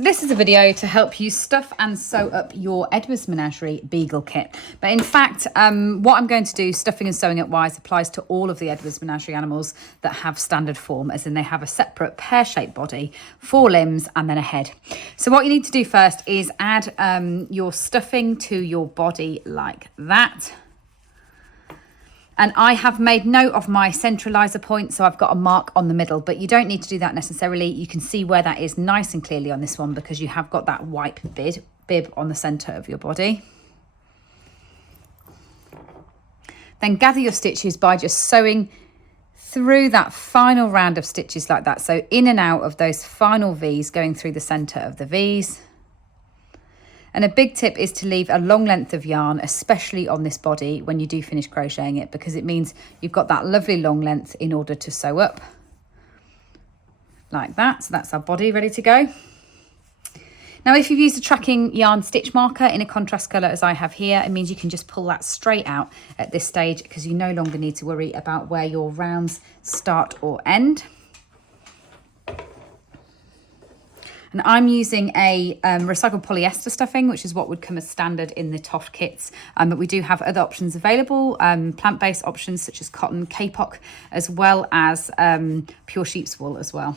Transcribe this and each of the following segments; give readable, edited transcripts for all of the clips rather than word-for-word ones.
So this is a video to help you stuff and sew up your Edwards Menagerie Beagle kit. But in fact, what I'm going to do, stuffing and sewing it wise, applies to all of the Edwards Menagerie animals that have standard form, as in they have a separate pear-shaped body, 4 limbs, and then a head. So what you need to do first is add your stuffing to your body like that. And I have made note of my centralizer point, so I've got a mark on the middle, but you don't need to do that necessarily. You can see where that is nice and clearly on this one because you have got that white bib on the center of your body. Then gather your stitches by just sewing through that final round of stitches like that. So in and out of those final V's, going through the center of the V's. And a big tip is to leave a long length of yarn, especially on this body when you do finish crocheting it, because it means you've got that lovely long length in order to sew up like that. So that's our body ready to go. Now, if you've used a tracking yarn stitch marker in a contrast colour as I have here, it means you can just pull that straight out at this stage because you no longer need to worry about where your rounds start or end. And I'm using a recycled polyester stuffing, which is what would come as standard in the TOFT kits. But we do have other options available, plant-based options such as cotton, kapok, as well as pure sheep's wool as well.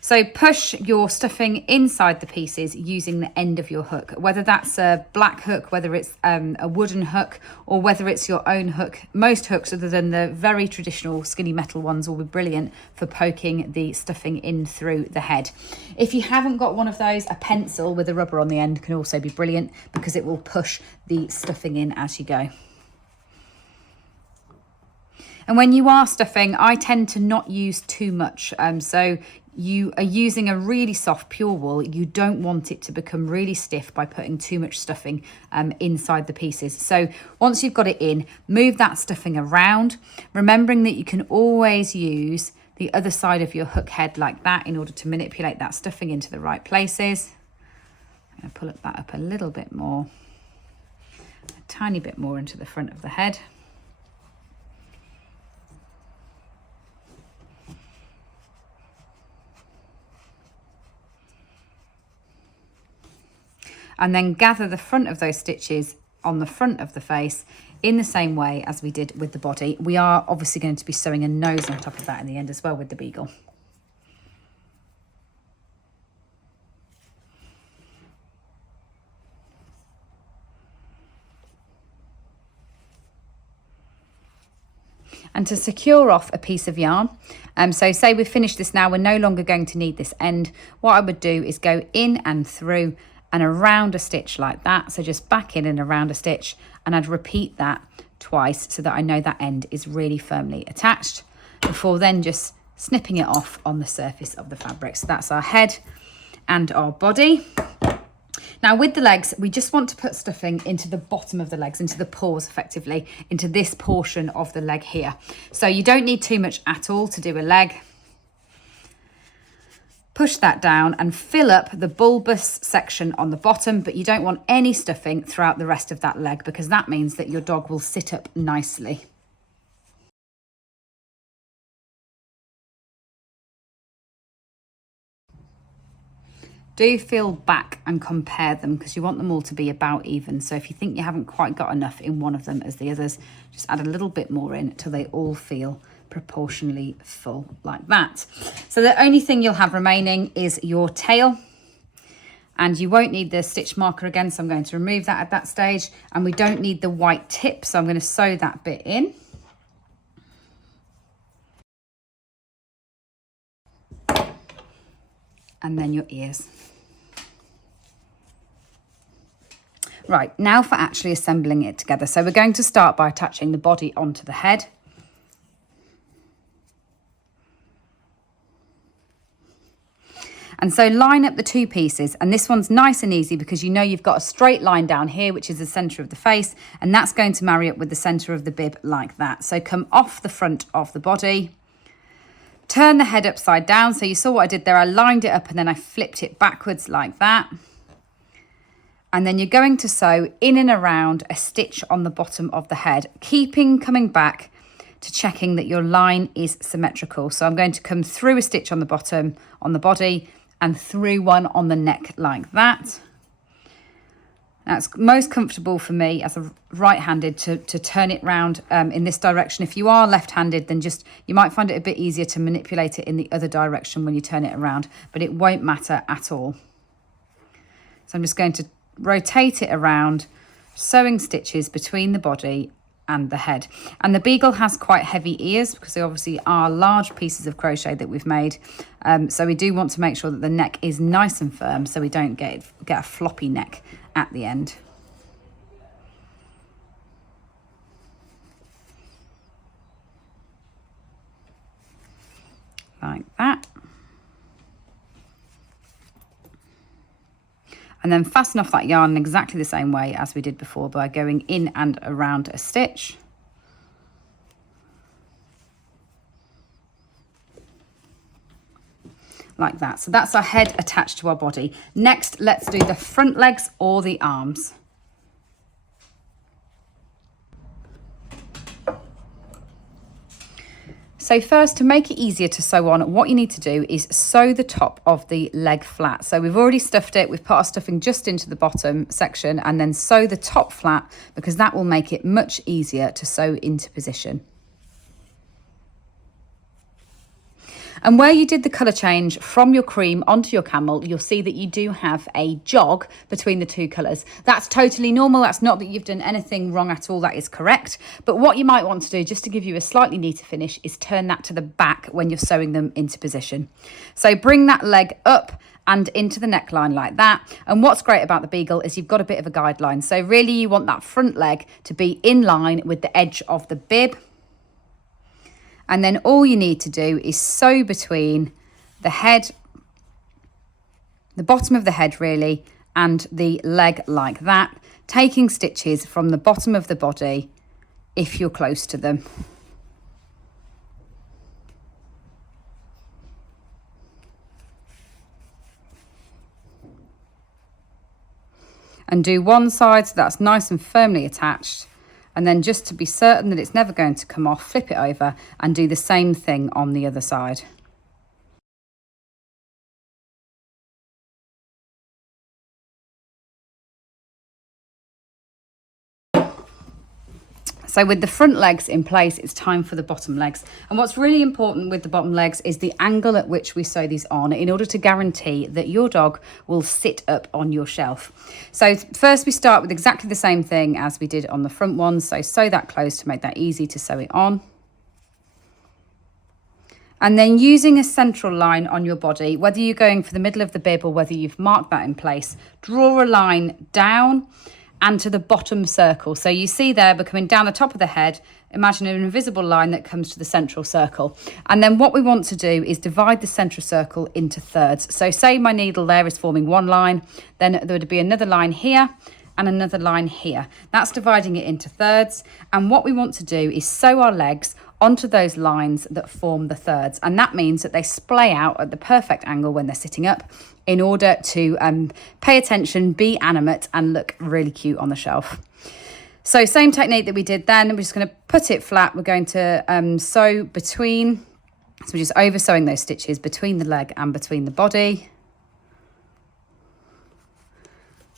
So push your stuffing inside the pieces using the end of your hook, whether that's a black hook, whether it's a wooden hook, or whether it's your own hook. Most hooks, other than the very traditional skinny metal ones, will be brilliant for poking the stuffing in through the head. If you haven't got one of those, a pencil with a rubber on the end can also be brilliant because it will push the stuffing in as you go. And when you are stuffing, I tend to not use too much. So you are using a really soft pure wool. You don't want it to become really stiff by putting too much stuffing inside the pieces. So once you've got it in, move that stuffing around, remembering that you can always use the other side of your hook head like that in order to manipulate that stuffing into the right places. I'm going to pull that up a little bit more, a tiny bit more into the front of the head. And then gather the front of those stitches on the front of the face in the same way as we did with the body. We are obviously going to be sewing a nose on top of that in the end as well with the Beagle. And to secure off a piece of yarn, so say we've finished this now, we're no longer going to need this end. What I would do is go in and through and around a stitch like that. So just back in and around a stitch, and I'd repeat that twice so that I know that end is really firmly attached before then just snipping it off on the surface of the fabric. So that's our head and our body. Now with the legs, we just want to put stuffing into the bottom of the legs, into the paws effectively, into this portion of the leg here. So you don't need too much at all to do a leg. Push that down and fill up the bulbous section on the bottom, but you don't want any stuffing throughout the rest of that leg because that means that your dog will sit up nicely. Do feel back and compare them because you want them all to be about even. So if you think you haven't quite got enough in one of them as the others, just add a little bit more in till they all feel proportionally full like that. So the only thing you'll have remaining is your tail, and you won't need the stitch marker again, so I'm going to remove that at that stage. And we don't need the white tip, so I'm going to sew that bit in. And then your ears. Right, now for actually assembling it together. So we're going to start by attaching the body onto the head. And so line up the 2 pieces, and this one's nice and easy because you know you've got a straight line down here, which is the center of the face, and that's going to marry up with the center of the bib like that. So come off the front of the body, turn the head upside down. So you saw what I did there. I lined it up and then I flipped it backwards like that. And then you're going to sew in and around a stitch on the bottom of the head, coming back to checking that your line is symmetrical. So I'm going to come through a stitch on the bottom, on the body, and through one on the neck like that. Now it's most comfortable for me as a right-handed to turn it round in this direction. If you are left-handed, then you might find it a bit easier to manipulate it in the other direction when you turn it around, but it won't matter at all. So I'm just going to rotate it around, sewing stitches between the body and the head. And the Beagle has quite heavy ears because they obviously are large pieces of crochet that we've made. So we do want to make sure that the neck is nice and firm so we don't get a floppy neck at the end. Like that. And then fasten off that yarn in exactly the same way as we did before by going in and around a stitch. Like that. So that's our head attached to our body. Next, let's do the front legs or the arms. So first, to make it easier to sew on, what you need to do is sew the top of the leg flat. So we've already stuffed it, we've put our stuffing just into the bottom section, and then sew the top flat because that will make it much easier to sew into position. And where you did the colour change from your cream onto your camel, you'll see that you do have a jog between the two colours. That's totally normal. That's not that you've done anything wrong at all. That is correct. But what you might want to do, just to give you a slightly neater finish, is turn that to the back when you're sewing them into position. So bring that leg up and into the neckline like that. And what's great about the Beagle is you've got a bit of a guideline. So really you want that front leg to be in line with the edge of the bib. And then all you need to do is sew between the head, the bottom of the head really, and the leg like that, taking stitches from the bottom of the body if you're close to them. And do one side so that's nice and firmly attached. And then just to be certain that it's never going to come off, flip it over and do the same thing on the other side. So with the front legs in place, it's time for the bottom legs. And what's really important with the bottom legs is the angle at which we sew these on in order to guarantee that your dog will sit up on your shelf. So first we start with exactly the same thing as we did on the front one. So sew that close to make that easy to sew it on. And then using a central line on your body, whether you're going for the middle of the bib or whether you've marked that in place, draw a line down and to the bottom circle. So you see there, we're coming down the top of the head, imagine an invisible line that comes to the central circle. And then what we want to do is divide the central circle into thirds. So say my needle there is forming one line, then there would be another line here and another line here. That's dividing it into thirds. And what we want to do is sew our legs onto those lines that form the thirds. And that means that they splay out at the perfect angle when they're sitting up in order to pay attention, be animate and look really cute on the shelf. So same technique that we did then, we're just going to put it flat. We're going to sew between, so we're just over sewing those stitches between the leg and between the body.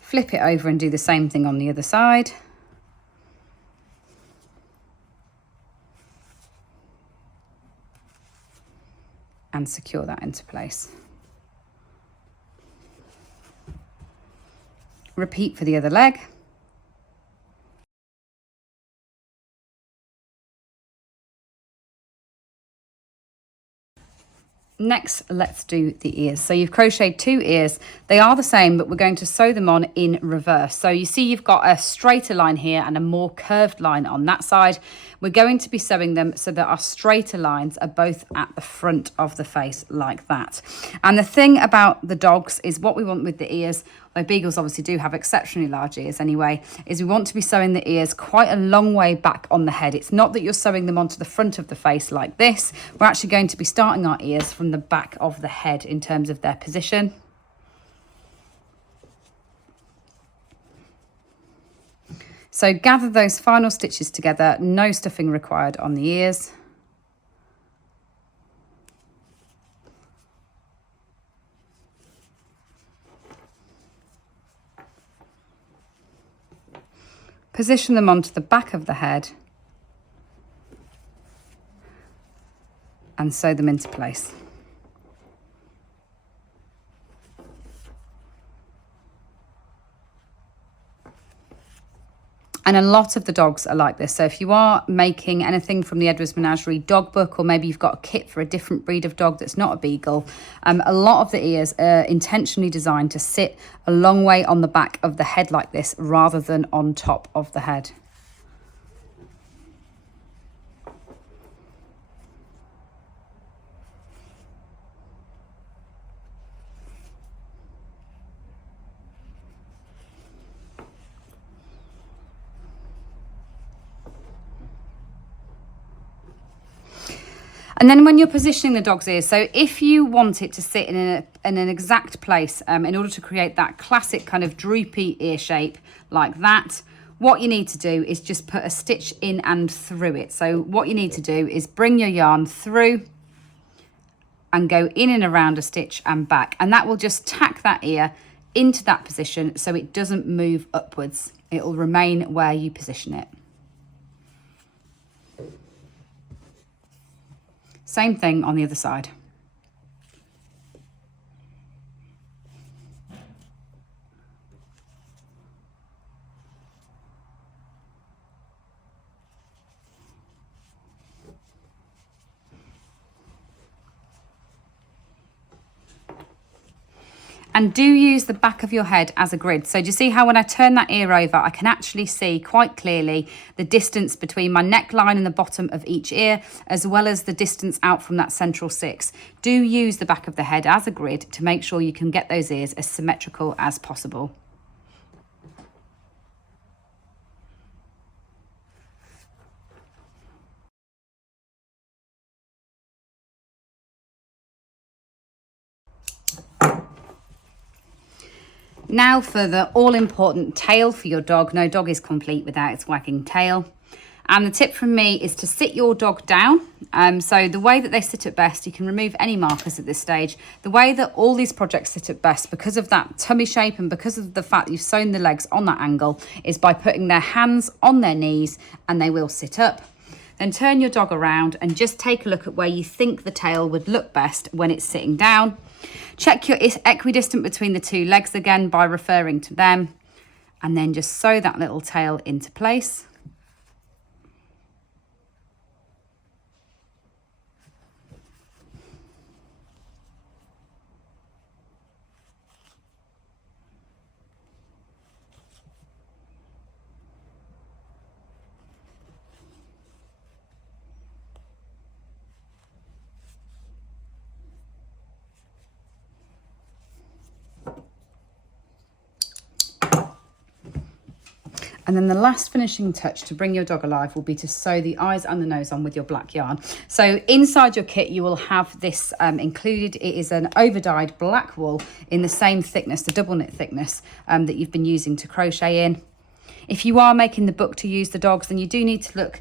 Flip it over and do the same thing on the other side. And secure that into place. Repeat for the other leg. Next, let's do the ears. So you've crocheted 2 ears. They are the same, but we're going to sew them on in reverse. So you see you've got a straighter line here and a more curved line on that side. We're going to be sewing them so that our straighter lines are both at the front of the face like that. And the thing about the dogs is what we want with the ears, though Beagles obviously do have exceptionally large ears anyway, is we want to be sewing the ears quite a long way back on the head. It's not that you're sewing them onto the front of the face like this. We're actually going to be starting our ears from the back of the head in terms of their position. So gather those final stitches together, no stuffing required on the ears. position them onto the back of the head and sew them into place. And a lot of the dogs are like this. So if you are making anything from the Edwards Menagerie dog book, or maybe you've got a kit for a different breed of dog that's not a beagle, a lot of the ears are intentionally designed to sit a long way on the back of the head like this, rather than on top of the head. And then when you're positioning the dog's ears, so if you want it to sit in an exact place in order to create that classic kind of droopy ear shape like that, what you need to do is just put a stitch in and through it. So what you need to do is bring your yarn through and go in and around a stitch and back. And that will just tack that ear into that position so it doesn't move upwards. It will remain where you position it. Same thing on the other side. And do use the back of your head as a grid. So do you see how when I turn that ear over, I can actually see quite clearly the distance between my neckline and the bottom of each ear, as well as the distance out from that central six. Do use the back of the head as a grid to make sure you can get those ears as symmetrical as possible. Now for the all-important tail for your dog. No dog is complete without its wagging tail. And the tip from me is to sit your dog down. So the way that they sit at best, you can remove any markers at this stage. The way that all these projects sit at best, because of that tummy shape and because of the fact that you've sewn the legs on that angle, is by putting their hands on their knees, and they will sit up. Then turn your dog around and just take a look at where you think the tail would look best when it's sitting down. Check your equidistant between the two legs again by referring to them, and then just sew that little tail into place. And then the last finishing touch to bring your dog alive will be to sew the eyes and the nose on with your black yarn. So inside your kit, you will have this included. It is an over-dyed black wool in the same thickness, the double knit thickness that you've been using to crochet in. If you are making the book to use the dogs, then you do need to look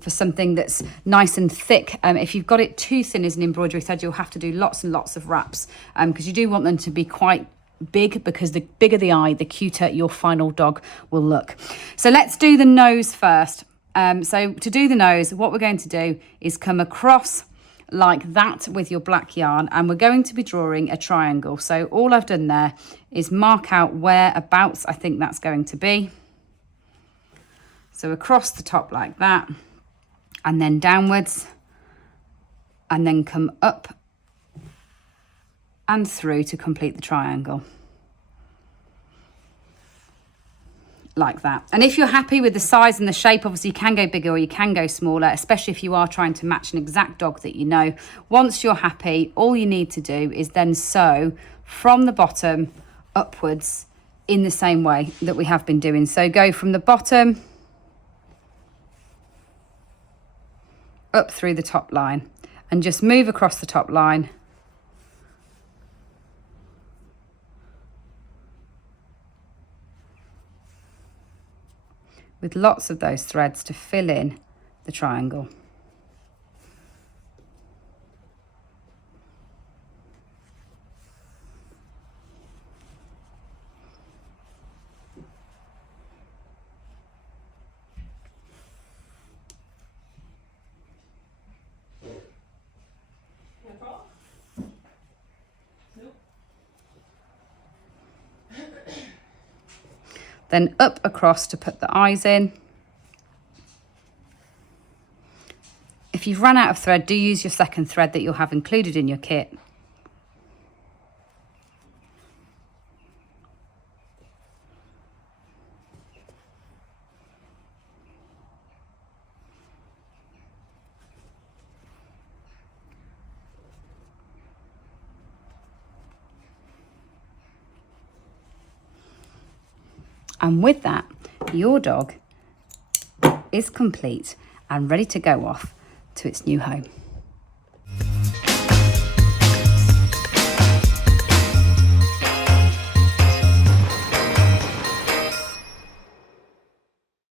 for something that's nice and thick. If you've got it too thin as an embroidery thread, you'll have to do lots and lots of wraps because you do want them to be quite big, because the bigger the eye, the cuter your final dog will look. So let's do the nose first. So to do the nose, what we're going to do is come across like that with your black yarn, and we're going to be drawing a triangle. So all I've done there is mark out whereabouts I think that's going to be. So across the top like that, and then downwards, and then come up and through to complete the triangle. Like that. And if you're happy with the size and the shape, obviously you can go bigger or you can go smaller, especially if you are trying to match an exact dog that you know. Once you're happy, all you need to do is then sew from the bottom upwards in the same way that we have been doing. So go from the bottom up through the top line and just move across the top line. With lots of those threads to fill in the triangle. then up across to put the eyes in. If you've run out of thread, do use your second thread that you'll have included in your kit. And with that, your dog is complete and ready to go off to its new home.